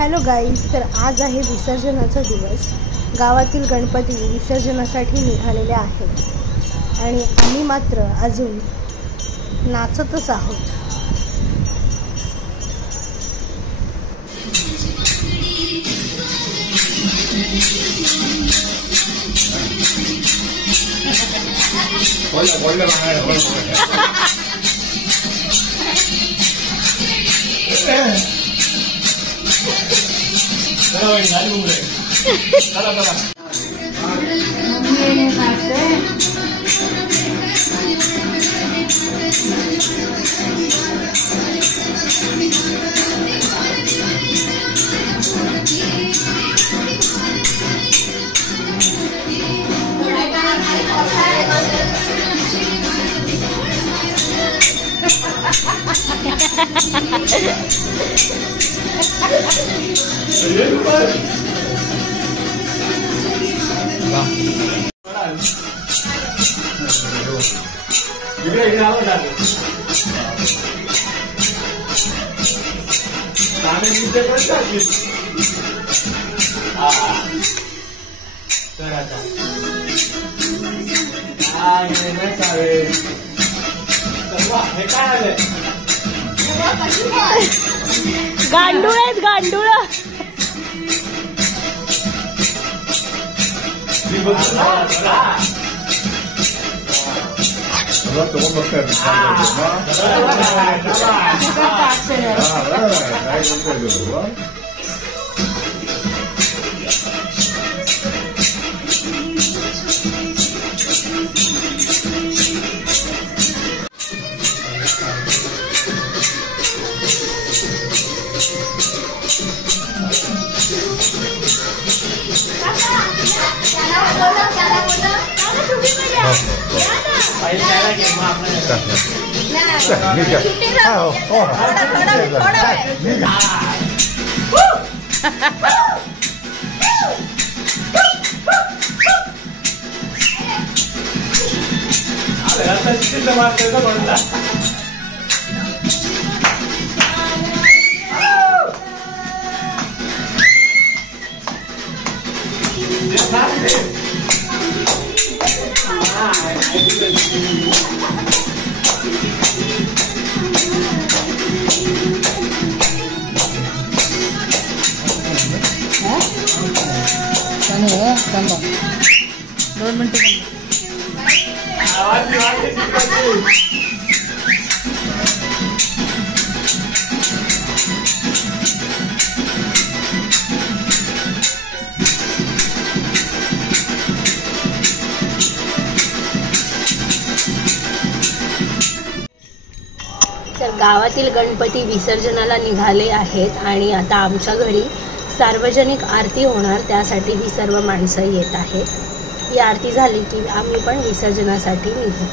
Hello guys, तर आज आहे विसर्जनाचा दिवस। गावातील गणपती विसर्जनासाठी निघालेले आहेत आणि आम्ही मात्र अजून नाचतच आहोत। गांडूळ आहेत गांडूळ। तर गावातील गणपती विसर्जनाला निघाले आहेत आणि आता आमच्या घरी सार्वजनिक आरती होणार, त्यासाठी ही सर्व माणसं येत आहेत। ही आरती झाली की आम्ही पण विसर्जनासाठी निघू।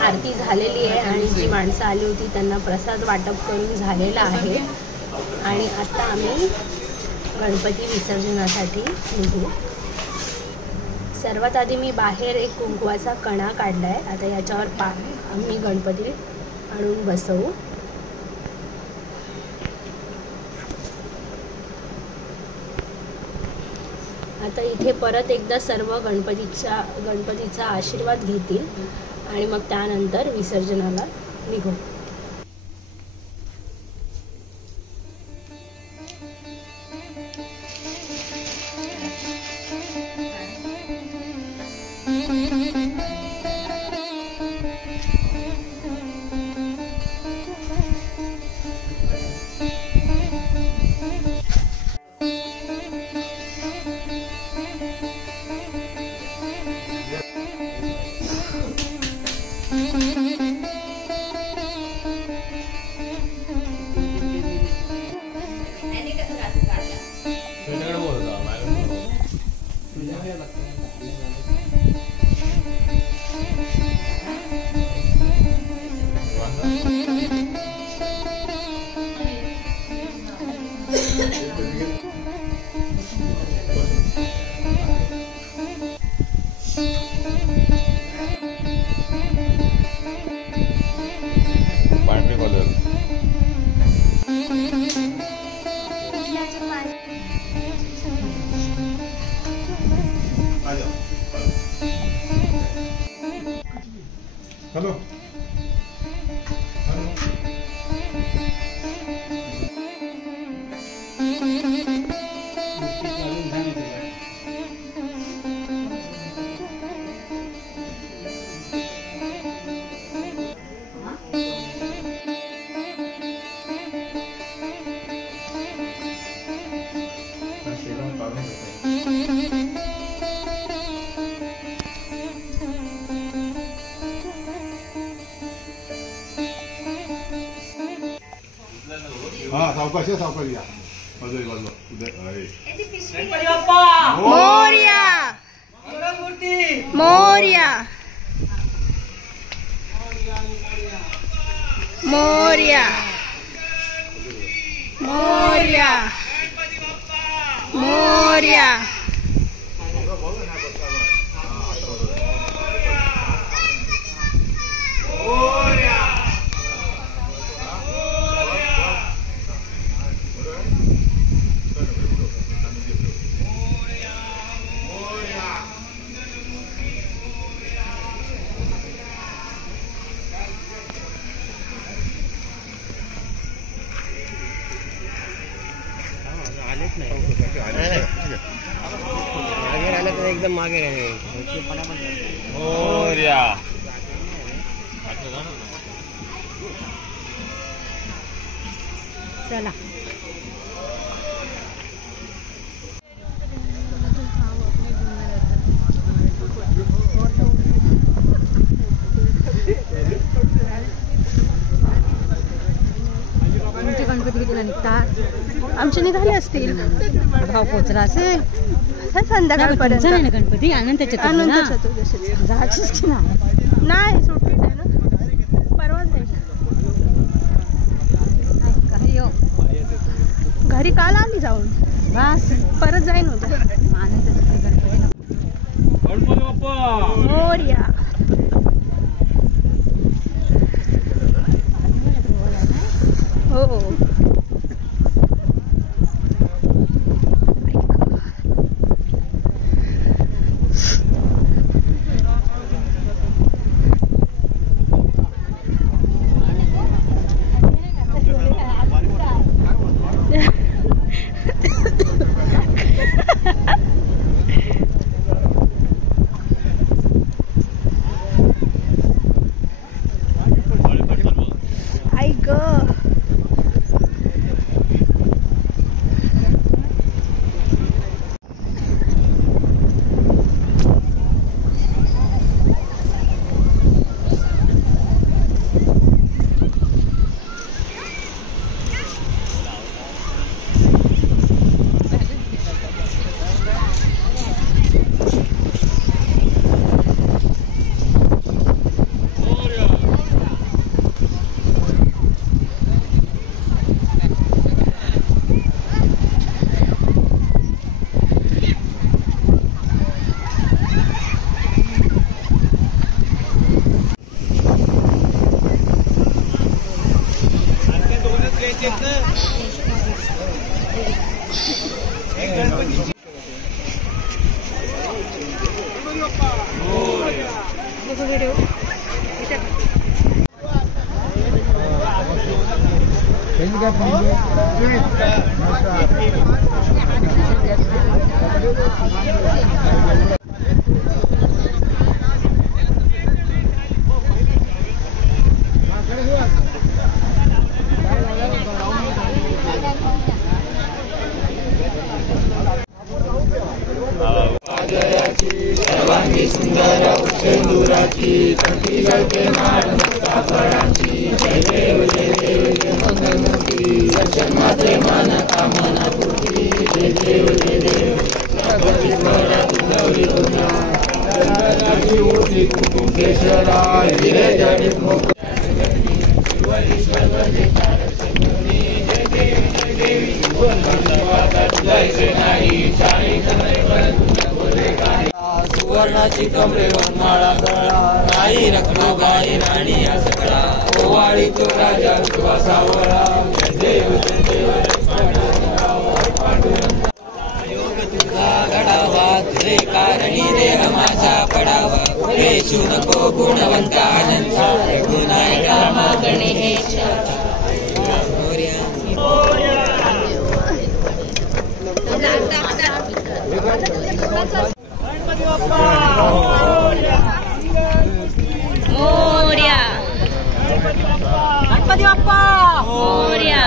आरती झालेली आहे आणि जी माणसं आली होती त्यांना प्रसाद वाटप करून झालेला आहे आणि आता आम्ही गणपती विसर्जनासाठी निघू। सर्वात आधी मी बाहेर एक कुंकवाचा कणा काढलाय। आता याच्यावर आम्ही गणपती आणून बसवू। आता इथे परत एकदा सर्व गणपतीचा आशीर्वाद घेतील आणि मग त्यानंतर विसर्जनाला निघू। हॅलो हाँ सावकाश या बाजू उदय मोरया मोरया मोरया मोरया मोरया मागे राहिलं तर एकदम मागे राहिले चला तुमचे गणपती कितीला निघतात? आमचे निघाले असतील भाव पोचला असेल संध्याकाळपर्यंत गणपती अनंत चतुर्दशी जायचीच ना नाही सुट्टी आहे ना परवा जाईल घरी काल आली जाऊन बस परत जाईन उद्या मोरया हो आई ग सर्वांगी सुंदर सेंदुराची कंठी जळते माळ सुवर्णाची कमरे वनमाळा गळा राई रखडो गाई राणी या सगळा ओवाळी तो राजा सुवासावळा देव योग तुझा घडावा तुझे कारणी देह माझा पडावा पुरेशू नको गुणवंता अनंता गुणायका मागणे मोरया गणपती बाप्पा मोरया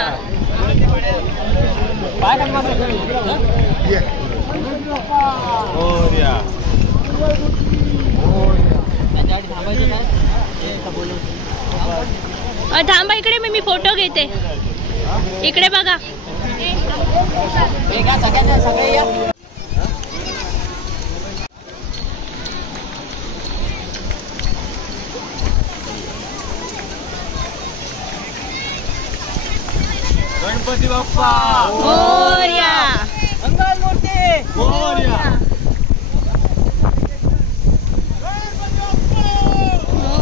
थांबा इकडे मी फोटो घेते इकडे बघा सगळे या गणपती बाप्पा मोरया मंगल मूर्ती मोरया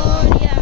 मोरया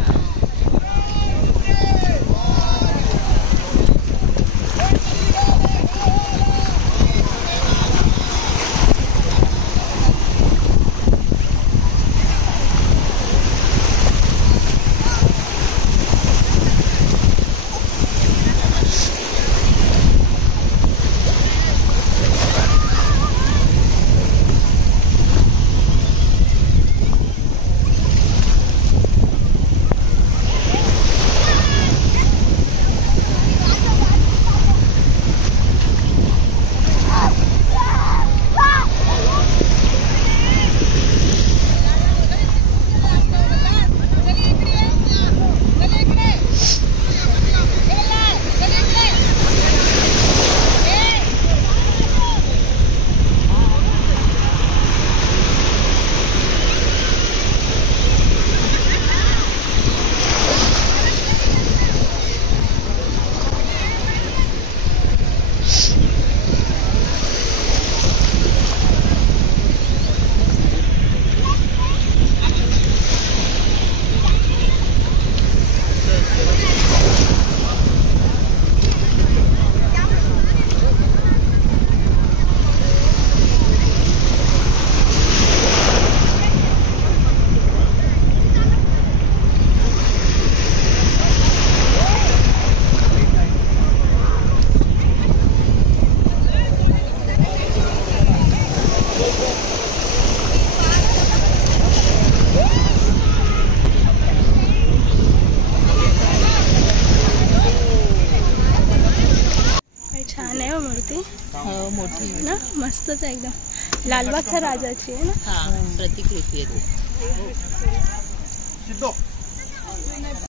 मोठी ना मस्तच आहे एकदम लालबागच्या राजाची आहे ना प्रतिकृती आहे.